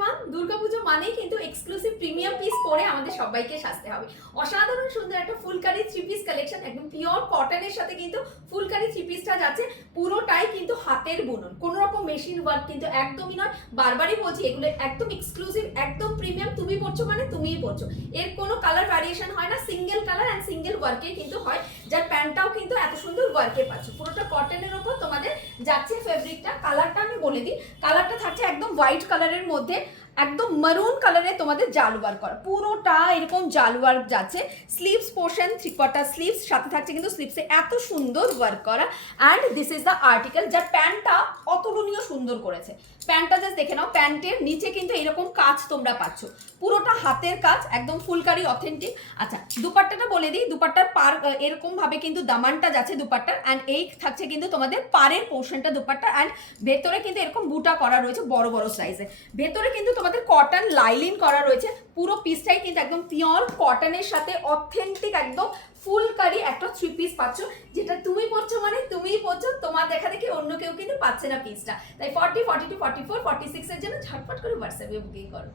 Everyone, Durga Puja মানেই কিন্তু exclusive premium piece পরে আমাদের সবাইকে সাজতে হবে। অসাধারণ সুন্দর একটা ফুলকারি থ্রি পিস কালেকশন, একদম পিওর কটনের সাথে কিন্তু ফুলকারি থ্রি পিসটা যাচ্ছে পুরোটাই কিন্তু হাতের বুনন, কোনো রকম মেশিন ওয়ার্ক কিন্তু একদমই নয়। বারবারই বলছি এগুলো একদম এক্সক্লুসিভ, একদম প্রিমিয়াম। তুমি পরছো মানে তুমিই পরছো, এর কোনো কালার ভ্যারিয়েশন হয় না, সিঙ্গেল কালার অ্যান্ড সিঙ্গেল ওয়ার্কে কিন্তু হয়। যার প্যান্টটাও কিন্তু এত সুন্দর ওয়ার্কে পাচ্ছ, পুরোটা কটনের ওপর তোমাদের যাচ্ছে। ফেব্রিকটা কালারটা আমি বলে দিই, কালারটা থাকছে একদম হোয়াইট কালারের মধ্যে, একদম মারুন কালারে তোমাদের জাল ওয়ার্ক করা, পুরোটা এরকম জাল ওয়ার্ক যাচ্ছে। Sleeves portion, three quarter sleeves, সাথে থাকছে কিন্তু স্লিভসে এত সুন্দর ওয়ার্ক করা। And this is the article, যার প্যান্টটা অতুলনীয় সুন্দর করেছে। প্যান্টটা জাস্ট দেখে নাও, প্যান্টের নিচে কিন্তু এরকম কাজ তোমরা পাচ্ছ, পুরোটা হাতের কাজ, একদম ফুলকারি অথেন্টিক। আচ্ছা, দুপাট্টাটা বলে দিই, দুপাট্টার পার এরকম ভাবে কিন্তু দামানটা যাচ্ছে দুপাট্টার, অ্যান্ড এই থাকছে কিন্তু তোমাদের পারের পোর্শনটা দুপাট্টা। অ্যান্ড ভেতরে কিন্তু এরকম বুটা করা রয়েছে বড় বড় সাইজে। ভেতরে কিন্তু তোমাদের কটন লাইলিন করা রয়েছে, পুরো পিসটাই কিন্তু একদম পিওর কটনের সাথে অথেন্টিক একদম ফুলকারি একটা থ্রি পিস পাচ্ছ, যেটা তুমি পরছো মানে তুমিই পরছো, তোমার দেখা দেখি অন্য কেউ কিন্তু পাচ্ছে না পিসটা। তাই 40, 42, 44, 46 এর জন্য ঝটপট করে হোয়াটসঅ্যাপে বুকিং করো।